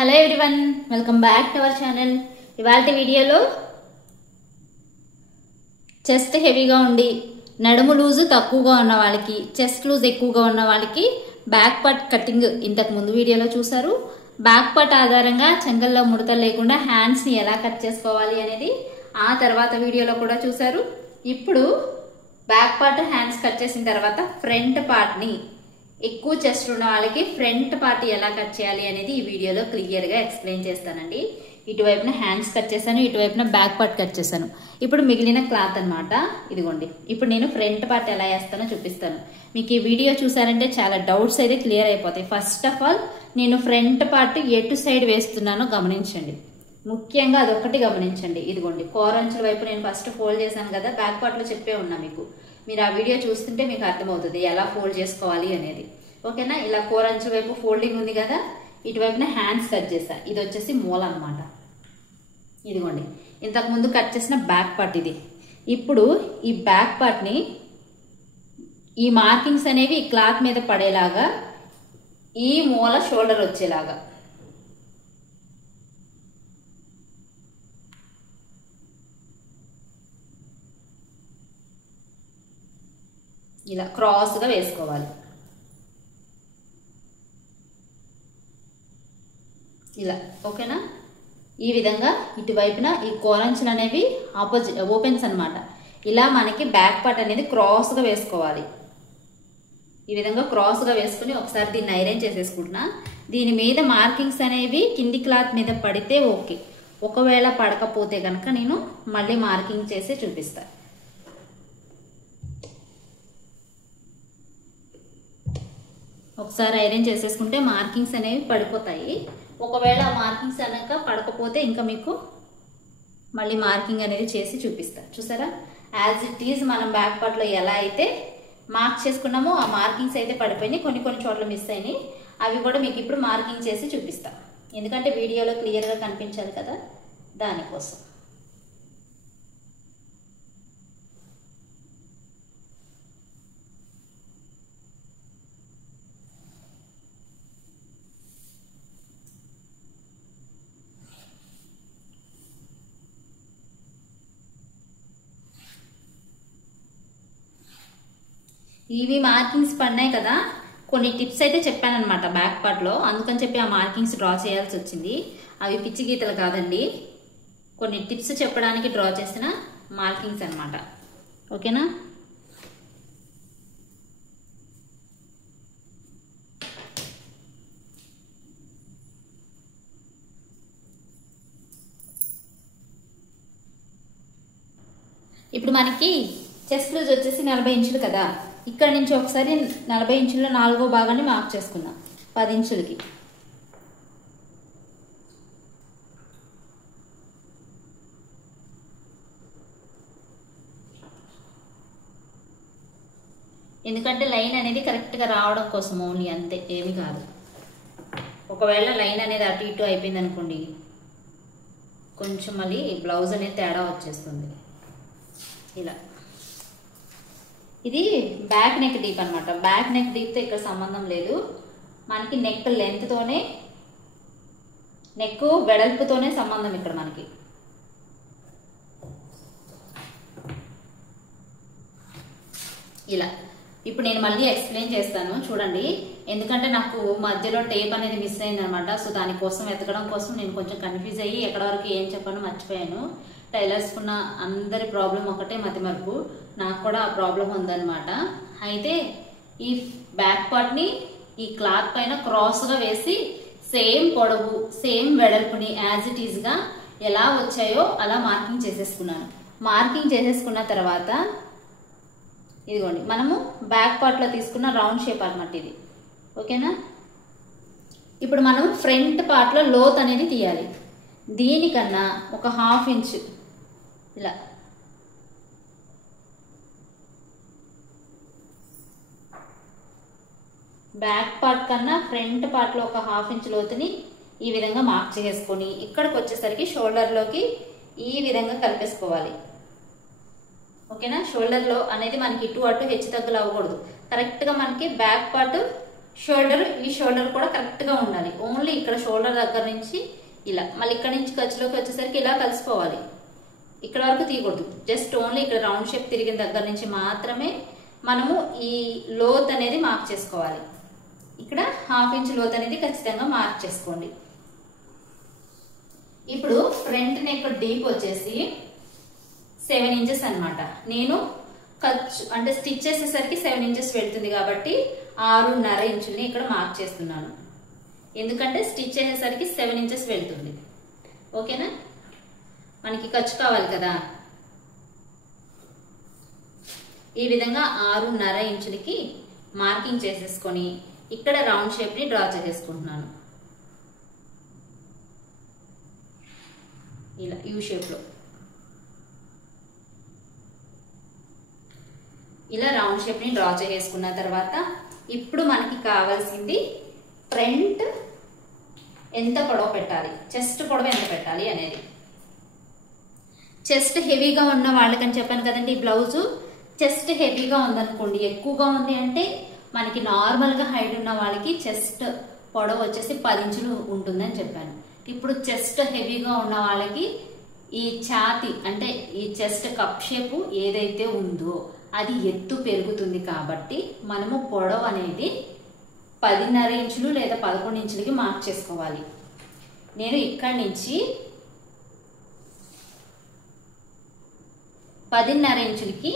Hello everyone, welcome back to our channel. ఇవాల్టి వీడియోలో chest హెవీగా ఉండి నడుము లూజు తక్కువగా ఉన్న వాళ్ళకి, చెస్ట్ లూజ్ ఎక్కువగా ఉన్న వాళ్ళకి బ్యాక్ పార్ట్ కటింగ్ ఇంతకు ముందు వీడియోలో చూసారు. బ్యాక్ పార్ట్ ఆధారంగా చెంగల్లో ముడతలు లేకుండా హ్యాండ్స్ని ఎలా కట్ చేసుకోవాలి అనేది ఆ తర్వాత వీడియోలో కూడా చూసారు. ఇప్పుడు బ్యాక్ పార్ట్ హ్యాండ్స్ కట్ చేసిన తర్వాత ఫ్రంట్ పార్ట్ని, ఎక్కువ చెస్ట్ ఉన్న వాళ్ళకి ఫ్రంట్ పార్ట్ ఎలా కట్ చేయాలి అనేది ఈ వీడియోలో క్లియర్గా ఎక్స్ప్లెయిన్ చేస్తానండి. ఇటువైపున హ్యాండ్స్ కట్ చేశాను, ఇటువైపున బ్యాక్ పార్ట్ కట్ చేశాను. ఇప్పుడు మిగిలిన క్లాత్ అనమాట ఇదిగోండి. ఇప్పుడు నేను ఫ్రంట్ పార్ట్ ఎలా వేస్తానో చూపిస్తాను. మీకు ఈ వీడియో చూసారంటే చాలా డౌట్స్ అయితే క్లియర్ అయిపోతాయి. ఫస్ట్ ఆఫ్ ఆల్ నేను ఫ్రంట్ పార్ట్ ఎటు సైడ్ వేస్తున్నానో గమనించండి. ముఖ్యంగా అదొక్కటి గమనించండి. ఇదిగోండి, కోరంచుల వైపు నేను ఫస్ట్ ఫోల్డ్ చేశాను కదా, బ్యాక్ పార్ట్లో చెప్పే ఉన్నా మీకు. మీరు ఆ వీడియో చూస్తుంటే మీకు అర్థమవుతుంది ఎలా ఫోల్డ్ చేసుకోవాలి అనేది. ఓకేనా? ఇలా కోరంచుల వైపు ఫోల్డింగ్ ఉంది కదా, ఇటువైపున హ్యాండ్స్ కట్ చేసా. ఇది వచ్చేసి మూల అనమాట. ఇదిగోండి, ఇంతకు ముందు కట్ చేసిన బ్యాక్ పార్ట్ ఇది. ఇప్పుడు ఈ బ్యాక్ పార్ట్ని, ఈ మార్కింగ్స్ అనేవి ఈ క్లాత్ మీద పడేలాగా, ఈ మూల షోల్డర్ వచ్చేలాగా ఇలా క్రాస్గా వేసుకోవాలి. ఇలా ఓకేనా? ఈ విధంగా ఇటువైపున ఈ కోరంచులు అనేవి ఆపోజిట్ ఓపెన్స్ అనమాట. ఇలా మనకి బ్యాక్ పార్ట్ అనేది క్రాస్గా వేసుకోవాలి. ఈ విధంగా క్రాస్గా వేసుకుని ఒకసారి దీన్ని ఐరన్ చేసేసుకుంటున్నా. దీని మీద మార్కింగ్స్ అనేవి కింది క్లాత్ మీద పడితే ఓకే, ఒకవేళ పడకపోతే కనుక నేను మళ్ళీ మార్కింగ్ చేసి చూపిస్తాను. ఒకసారి ఐరన్ చేసేసుకుంటే మార్కింగ్స్ అనేవి పడిపోతాయి. ఒకవేళ మార్కింగ్స్ అనక పడకపోతే ఇంకా మీకు మళ్ళీ మార్కింగ్ అనేది చేసి చూపిస్తాను. చూసారా? యాజ్ ఇట్ ఈజ్ మనం బ్యాక్ పార్ట్లో ఎలా అయితే మార్క్ చేసుకున్నామో ఆ మార్కింగ్స్ అయితే పడిపోయినాయి. కొన్ని చోట్ల మిస్ అయినాయి. అవి కూడా మీకు ఇప్పుడు మార్కింగ్ చేసి చూపిస్తాను. ఎందుకంటే వీడియోలో క్లియర్గా కనిపించాలి కదా, దానికోసం. ఇవి మార్కింగ్స్ పడినాయి కదా, కొన్ని టిప్స్ అయితే చెప్పానమాట బ్యాక్ పార్ట్లో, అందుకని చెప్పి ఆ మార్కింగ్స్ డ్రా చేయాల్సి వచ్చింది. అవి పిచ్చి గీతలు కాదండి, కొన్ని టిప్స్ చెప్పడానికి డ్రా చేసిన మార్కింగ్స్ అనమాట. ఓకేనా? ఇప్పుడు మనకి చెస్ట్ లూజ్ వచ్చేసి 40 ఇంచులు కదా, ఇక్కడ నుంచి ఒకసారి 40 ఇంచుల్లో 4వ భాగాన్ని మార్క్ చేసుకుందాం 10 ఇంచులకి. ఎందుకంటే లైన్ అనేది కరెక్ట్గా రావడం కోసం ఓన్లీ, అంతే, ఏమి కాదు. ఒకవేళ లైన్ అనేది అటు ఇటు అయిపోయింది అనుకోండి, కొంచెం మళ్ళీ బ్లౌజ్ అనేది తేడా వచ్చేస్తుంది. ఇలా ఇది బ్యాక్ నెక్ డీప్ అనమాట. బ్యాక్ నెక్ డీప్తో ఇక్కడ సంబంధం లేదు. మనకి నెక్ లెంత్తోనే, నెక్ వెడల్పుతోనే సంబంధం ఇక్కడ మనకి. ఇలా ఇప్పుడు నేను మళ్ళీ ఎక్స్ప్లెయిన్ చేస్తాను చూడండి. ఎందుకంటే నాకు మధ్యలో టేప్ అనేది మిస్ అయింది అనమాట. సో దానికోసం వెతకడం కోసం నేను కొంచెం కన్ఫ్యూజ్ అయ్యి ఎక్కడ వరకు ఏం చెప్పానో మర్చిపోయాను. టైలర్స్ కున్న అందరి ప్రాబ్లం ఒకటే, మతిమరుపు. నాకు కూడా ఆ ప్రాబ్లం ఉందన్నమాట. అయితే ఈ బ్యాక్ పార్ట్ని ఈ క్లాత్ పైన క్రాస్గా వేసి సేమ్ పొడవు, సేమ్ వెడల్పుని యాజ్ ఇట్ ఈజ్గా ఎలా వచ్చాయో అలా మార్కింగ్ చేసేసుకున్నాను. మార్కింగ్ చేసేసుకున్న తర్వాత ఇదిగోండి, మనము బ్యాక్ పార్ట్లో తీసుకున్న రౌండ్ షేప్ అనమాట ఇది. ఓకేనా? ఇప్పుడు మనం ఫ్రంట్ పార్ట్లో లోత్ అనేది తీయాలి. దీనికన్నా ఒక 1/2 ఇంచు ఇలా బ్యాక్ పార్ట్ కన్నా ఫ్రంట్ పార్ట్లో ఒక 1/2 ఇంచు లోతుని ఈ విధంగా మార్క్ చేసుకొని ఇక్కడికి వచ్చేసరికి షోల్డర్లోకి ఈ విధంగా కలిపేసుకోవాలి. ఓకేనా? షోల్డర్లో అనేది మనకి ఇటు అటు హెచ్చు తగ్గులు అవ్వకూడదు. కరెక్ట్గా మనకి బ్యాక్ పార్ట్ షోల్డర్, ఈ షోల్డర్ కూడా కరెక్ట్ గా ఉండాలి. ఓన్లీ ఇక్కడ షోల్డర్ దగ్గర నుంచి ఇలా, మళ్ళీ ఇక్కడ నుంచి ఖర్చులోకి వచ్చేసరికి ఇలా కలిసిపోవాలి. ఇక్కడ వరకు తీయకూడదు. జస్ట్ ఓన్లీ ఇక్కడ రౌండ్ షేప్ తిరిగిన దగ్గర నుంచి మాత్రమే మనము ఈ లోత్ అనేది మార్క్ చేసుకోవాలి. ఇక్కడ 1/2 ఇంచ్ లోత్ అనేది ఖచ్చితంగా మార్క్ చేసుకోండి. ఇప్పుడు ఫ్రంట్ నెక్ డీప్ వచ్చేసి 7 ఇంచెస్ అనమాట. నేను ఖర్చు అంటే స్టిచ్ చేసేసరికి 7 ఇంచెస్ వెళ్తుంది కాబట్టి 6.5 ఇంచుల్ని ఇక్కడ మార్క్ చేస్తున్నాను. ఎందుకంటే స్టిచ్ చేసేసరికి 7 ఇంచెస్ వెళ్తుంది. ఓకేనా, మనకి ఖర్చు కావాలి కదా. ఈ విధంగా 6.5 ఇంచులకి మార్కింగ్ చేసేసుకొని ఇక్కడ రౌండ్ షేప్ ని డ్రా చేసేసుకుంటున్నాను. ఇలా యూ షేప్ లో ఇలా రౌండ్ షేప్ ని డ్రా చేసుకున్న తర్వాత ఇప్పుడు మనకి కావాల్సింది ఫ్రంట్ ఎంత పొడవు పెట్టాలి, చెస్ట్ పొడవు ఎంత పెట్టాలి అనేది. చెస్ట్ హెవీగా ఉన్న వాళ్ళకని చెప్పాను కదండి, ఈ బ్లౌజు చెస్ట్ హెవీగా ఉందనుకోండి, ఎక్కువగా ఉంది అంటే మనకి నార్మల్ గా హైట్ ఉన్న వాళ్ళకి చెస్ట్ పొడవు వచ్చేసి 10 ఇంచులు ఉంటుందని చెప్పాను. ఇప్పుడు చెస్ట్ హెవీగా ఉన్న వాళ్ళకి ఈ ఛాతి అంటే ఈ చెస్ట్ కప్ షేప్ ఏదైతే ఉందో అది ఎత్తు పెరుగుతుంది కాబట్టి మనము పొడవు అనేది 10.5 ఇంచులు లేదా 11 ఇంచులకి మార్క్ చేసుకోవాలి. నేను ఇక్కడి నుంచి 10.5 ఇంచులకి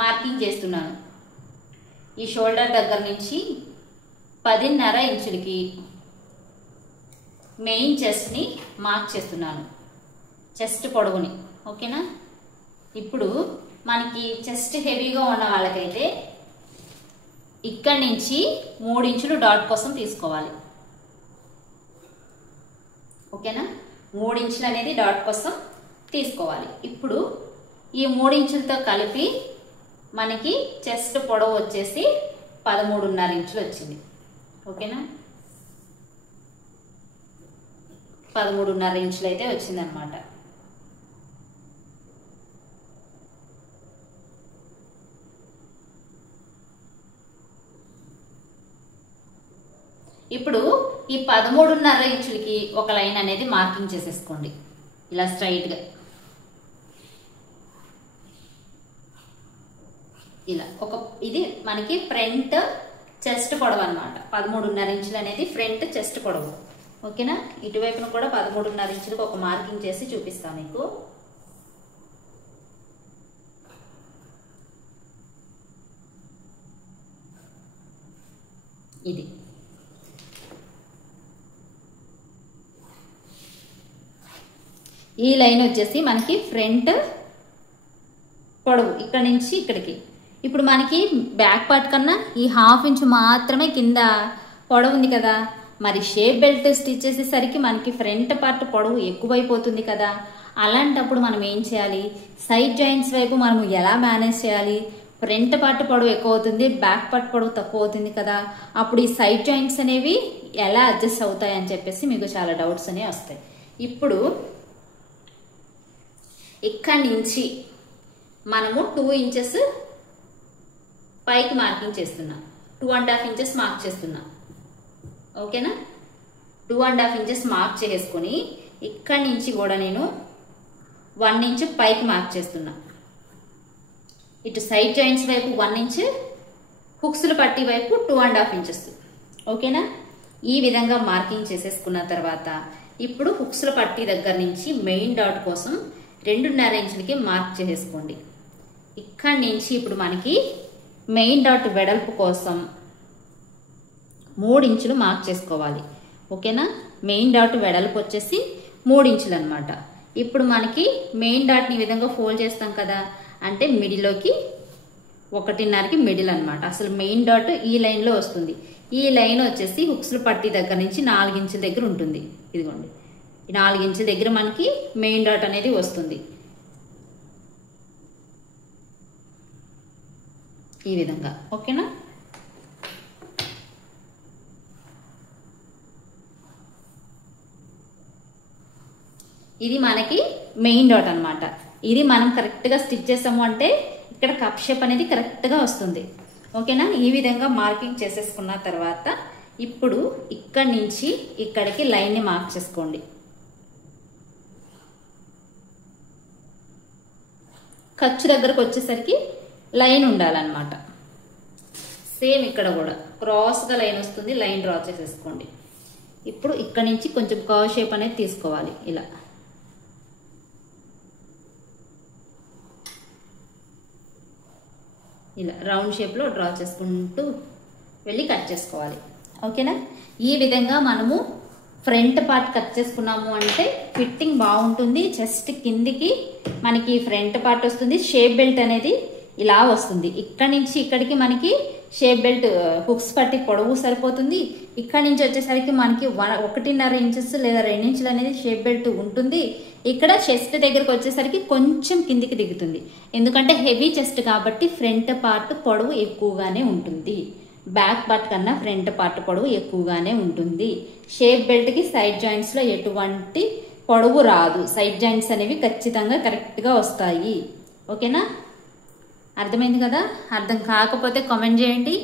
మార్కింగ్ చేస్తున్నాను. ఈ షోల్డర్ దగ్గర నుంచి 10.5 ఇంచులకి మెయిన్ చెస్ట్ ని మార్క్ చేస్తున్నాను, చెస్ట్ పొడవుని. ఓకేనా, ఇప్పుడు మనకి చెస్ట్ హెవీగా ఉన్న వాళ్ళకైతే ఇక్కడి నుంచి 3 ఇంచులు డాట్ కోసం తీసుకోవాలి. ఓకేనా, 3 ఇంచులు అనేది డాట్ కోసం తీసుకోవాలి. ఇప్పుడు ఈ 3 ఇంచులతో కలిపి మనకి చెస్ట్ పొడవు వచ్చేసి 13.5 ఇంచులు వచ్చింది. ఓకేనా, 13.5 ఇంచులు అయితే వచ్చింది అనమాట. ఇప్పుడు ఈ 13.5 ఇంచులకి ఒక లైన్ అనేది మార్కింగ్ చేసేసుకోండి, ఇలా స్ట్రైట్ గా. ఇలా ఒక ఇది మనకి ఫ్రంట్ చెస్ట్ పొడవు అనమాట. 13.5 ఇంచులు అనేది ఫ్రంట్ చెస్ట్ పొడవు. ఓకేనా, ఇటువైపున కూడా 13.5 ఇంచులకు ఒక మార్కింగ్ చేసి చూపిస్తాను మీకు. ఇది ఈ లైన్ వచ్చేసి మనకి ఫ్రంట్ పొడవు ఇక్కడ నుంచి ఇక్కడికి. ఇప్పుడు మనకి బ్యాక్ పార్ట్ కన్నా ఈ 1/2 ఇంచు మాత్రమే కింద పొడవు ఉంది కదా, మరి షేప్ బెల్ట్ స్టిచ్ చేసేసరికి మనకి ఫ్రంట్ పార్ట్ పొడవు ఎక్కువైపోతుంది కదా. అలాంటప్పుడు మనం ఏం చేయాలి, సైడ్ జాయింట్స్ వైపు మనం ఎలా మేనేజ్ చేయాలి. ఫ్రంట్ పార్ట్ పొడవు ఎక్కువ అవుతుంది, బ్యాక్ పార్ట్ పొడవు తక్కువ అవుతుంది కదా. అప్పుడు ఈ సైడ్ జాయింట్స్ అనేవి ఎలా అడ్జస్ట్ అవుతాయి అని చెప్పేసి మీకు చాలా డౌట్స్ అనేవి వస్తాయి. ఇప్పుడు ఇక్కడి నుంచి మనము 2 ఇంచెస్ పైకి మార్కింగ్ చేస్తున్నా, 2.5 ఇంచెస్ మార్క్ చేస్తున్నా. ఓకేనా, 2.5 ఇంచెస్ మార్క్ చేసుకుని ఇక్కడి నుంచి కూడా నేను 1 ఇంచ్ పైకి మార్క్ చేస్తున్నా. ఇటు సైడ్ జాయింట్స్ వైపు 1 ఇంచ్, హుక్స్ల పట్టి వైపు 2.5 ఇంచెస్. ఓకేనా, ఈ విధంగా మార్కింగ్ చేసేసుకున్న తర్వాత ఇప్పుడు హుక్స్ల పట్టి దగ్గర నుంచి మెయిన్ డాట్ కోసం 2.5 ఇంచులకి మార్క్ చేసేసుకోండి. ఇక్కడి నుంచి ఇప్పుడు మనకి మెయిన్ డాట్ వెడల్పు కోసం 3 ఇంచులు మార్క్ చేసుకోవాలి. ఓకేనా, మెయిన్ డాట్ వెడల్పు వచ్చేసి 3 ఇంచులు అనమాట. ఇప్పుడు మనకి మెయిన్ డాట్ని ఈ విధంగా ఫోల్డ్ చేస్తాం కదా, అంటే మిడిల్లోకి 1.5కి మిడిల్ అనమాట. అసలు మెయిన్ డాట్ ఈ లైన్లో వస్తుంది. ఈ లైన్ వచ్చేసి హుక్స్ల పట్టి దగ్గర నుంచి 4 ఇంచుల దగ్గర ఉంటుంది. ఇదిగోండి, 4 ఇంచుల దగ్గర మనకి మెయిన్ డాట్ అనేది వస్తుంది. ఈ విధంగా. ఓకేనా, ఇది మనకి మెయిన్ డాట్ అనమాట. ఇది మనం కరెక్ట్ గా స్టిచ్ చేసాము అంటే ఇక్కడ కప్ షేప్ అనేది కరెక్ట్ గా వస్తుంది. ఓకేనా? ఈ విధంగా మార్కింగ్ చేసేసుకున్న తర్వాత ఇప్పుడు ఇక్కడి నుంచి ఇక్కడికి లైన్ని మార్క్ చేసుకోండి. ఖర్చు దగ్గరకు వచ్చేసరికి లైన్ ఉండాలన్నమాట. సేమ్ ఇక్కడ కూడా క్రాస్గా లైన్ వస్తుంది, లైన్ డ్రా చేసేసుకోండి. ఇప్పుడు ఇక్కడ నుంచి కొంచెం కర్వ్ షేప్ అనేది తీసుకోవాలి. ఇలా రౌండ్ షేప్లో డ్రా చేసుకుంటూ వెళ్ళి కట్ చేసుకోవాలి. ఓకేనా? ఈ విధంగా మనము ఫ్రంట్ పార్ట్ కట్ చేసుకున్నాము అంటే ఫిట్టింగ్ బాగుంటుంది. చెస్ట్ కిందికి మనకి ఫ్రంట్ పార్ట్ వస్తుంది. షేప్ బెల్ట్ అనేది ఇలా వస్తుంది. ఇక్కడి నుంచి ఇక్కడికి మనకి షేప్ బెల్ట్ హుక్స్ పట్టి పొడవు సరిపోతుంది. ఇక్కడ నుంచి వచ్చేసరికి మనకి 1.5 ఇంచెస్ లేదా 2 ఇంచులు అనేది షేప్ బెల్ట్ ఉంటుంది. ఇక్కడ చెస్ట్ దగ్గరకు వచ్చేసరికి కొంచెం కిందికి దిగుతుంది. ఎందుకంటే హెవీ చెస్ట్ కాబట్టి ఫ్రంట్ పార్ట్ పొడవు ఎక్కువగానే ఉంటుంది. బ్యాక్ పార్ట్ కన్నా ఫ్రంట్ పార్ట్ పొడవు ఎక్కువగానే ఉంటుంది. షేప్ బెల్ట్కి సైడ్ జాయింట్స్లో ఎటువంటి పొడవు రాదు. సైడ్ జాయింట్స్ అనేవి ఖచ్చితంగా కరెక్ట్గా వస్తాయి. ఓకేనా? అర్థమైంది కదా? అర్థం కాకపోతే కామెంట్ చేయండి.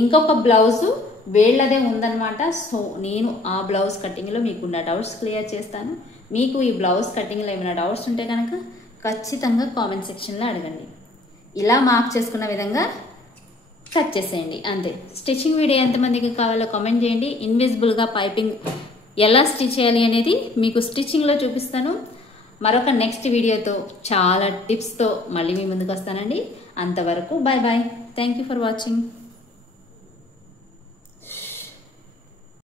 ఇంకొక బ్లౌజు వేళ్ళదే ఉందన్నమాట. సో నేను ఆ బ్లౌజ్ కటింగ్లో మీకున్న డౌట్స్ క్లియర్ చేస్తాను. మీకు ఈ బ్లౌజ్ కటింగ్లో ఏమైనా డౌట్స్ ఉంటే కనుక ఖచ్చితంగా కామెంట్ సెక్షన్లో అడగండి. ఇలా మార్క్ చేసుకున్న విధంగా కట్ చేసేయండి, అంతే. స్టిచ్చింగ్ వీడియో ఎంతమందికి కావాలో కామెంట్ చేయండి. ఇన్విజిబుల్గా పైపింగ్ ఎలా స్టిచ్ చేయాలి అనేది మీకు స్టిచ్చింగ్లో చూపిస్తాను. మరొక నెక్స్ట్ వీడియోతో చాలా టిప్స్తో మళ్ళీ మీ ముందుకు వస్తానండి. అంతవరకు bye bye. Thank you for watching.